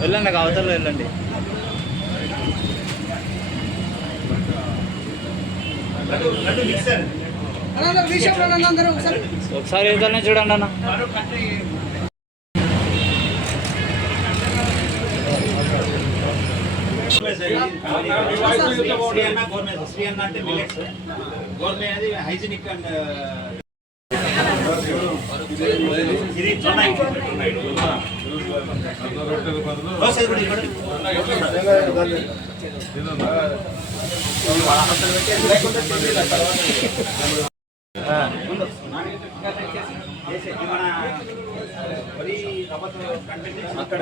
వెళ్ళండి అవతల వెళ్ళండి. ఒకసారి ఏదైనా చూడండి అన్న. అంటే మిల్లెట్స్ గోర్మే అనేది హైజీనిక్ అండ్ ఇది అక్కడ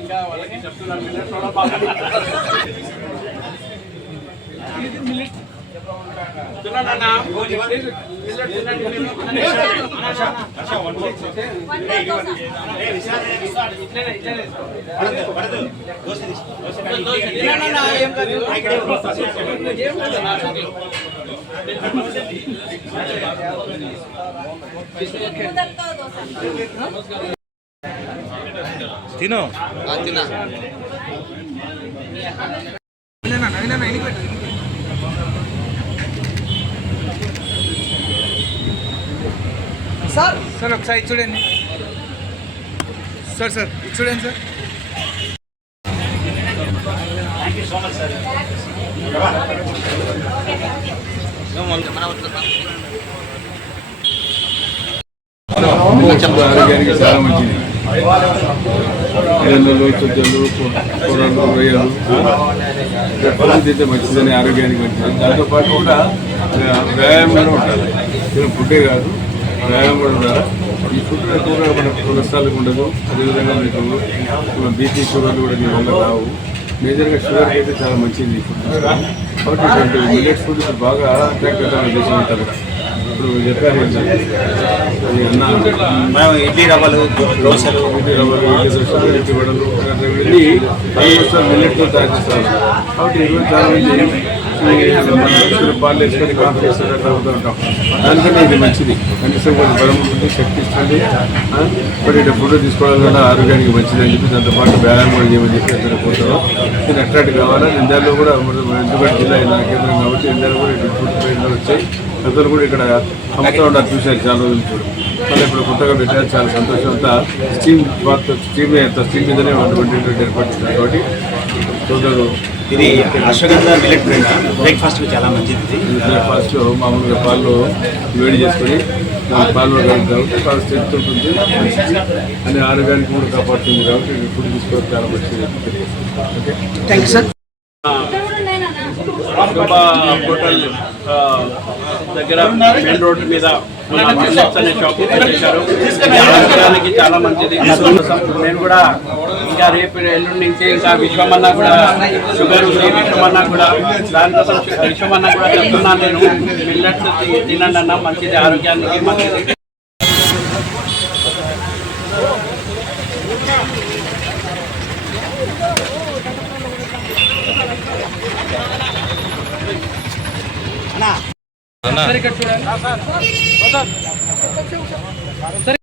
ఇంకా వాళ్ళకి చెప్తున్నాను తిను తినా సార్ సార్ ఒకసారి చూడండి సార్. సార్ చూడండి sir. Thank you so much sir. ఆరోగ్యానికి చాలా మంచిది. ఎండలు చుట్టలు కూరలు రొయ్యలు తింటే మంచిదని ఆరోగ్యానికి మంచిది. దాంతోపాటు కూడా వ్యాయామం కూడా ఉండాలి. ఫుడ్డే కాదు, వ్యాయామం కూడా ఉండాలి. ఈ ఫుడ్ ఎక్కువగా మనకు కొలెస్ట్రాల్ ఉండదు. అదేవిధంగా మీకు బీపీ షుగర్లు కూడా దీని వల్ల రావు. మేజర్గా షుగర్ అయితే చాలా మంచిది ఈ ఫుడ్. కాబట్టి ఇటువంటి మిల్లెట్స్ ఫుడ్ బాగా అట్రాక్ట్ అవుతారు దేశం అంటారు. ఇప్పుడు చెప్పారు ఇడ్లీ రవ్వలు, దోశలు, ఇడ్లీ వడలు ఇవన్నీ మిల్లెట్తో తయారు చేస్తారు. కాబట్టి ఇరవై చాలా మంది పాలు వేసుకొని కాఫీ వేసుకొని అట్లా అవుతూ ఉంటాం. దానికన్నా ఇది మంచిది. కనీసం కొంచెం బలం ఉంటుంది, శక్తి ఇస్తుంది. బట్ ఇట్లా ఫుడ్ తీసుకోవడం వల్ల ఆరోగ్యానికి మంచిది అని చెప్పి దాంతోపాటు వ్యాయామం కూడా చేయమని చెప్పి అందరూ పోతారు. నేను అట్రాక్ట్ కావాలా. ఇండియాలో కూడా ఎందుకంటే జిల్లా ఇలా కేంద్రం కాబట్టి ఇండియాలో కూడా ఇటు ఫుడ్ ట్రైన్లు వచ్చాయి. పెద్దలు కూడా ఇక్కడ అమ్ముతూ ఉంటారు. చూశారు చాలా రోజులు చూడు. మళ్ళీ ఇప్పుడు కొత్తగా పెట్టారు. చాలా సంతోషం. అంతా స్టీమ్ బాత్ స్టీమ్ మీదనే వంటి ఏర్పడుతుంది. కాబట్టి సోదరు ఇది అశ్వగంధ మిల్లెట్ బ్రేక్ఫాస్ట్ చాలా మంచిది. బ్రేక్ఫాస్ట్లో మామూలుగా పాలు వేడి చేసుకొని పాలు కాబట్టి పాలు స్ట్రెంత్ ఉంటుంది, అని ఆరోగ్యానికి కూడా కాపాడుతుంది. కాబట్టి ఫుడ్ తీసుకోవడం చాలా మంచిది. Okay, thank you sir. Hotel దగ్గర మెయిన్ రోడ్ మీద అనే షాప్ చేశారు. ఆరోగ్యానికి చాలా మంచిది. నేను కూడా ఇంకా రేపు ఎల్లుండి నుంచి ఇంకా విశ్వమన్నా కూడా షుగర్ ఉంది. విశ్వమన్నా కూడా దానికోసం విశ్వమన్నా కూడా చెప్తున్నాను నేను. మిల్లెట్స్ తినండి అన్న, మంచిది, ఆరోగ్యానికి మంచిది. అన్నా ఇక్కడ చూడండి.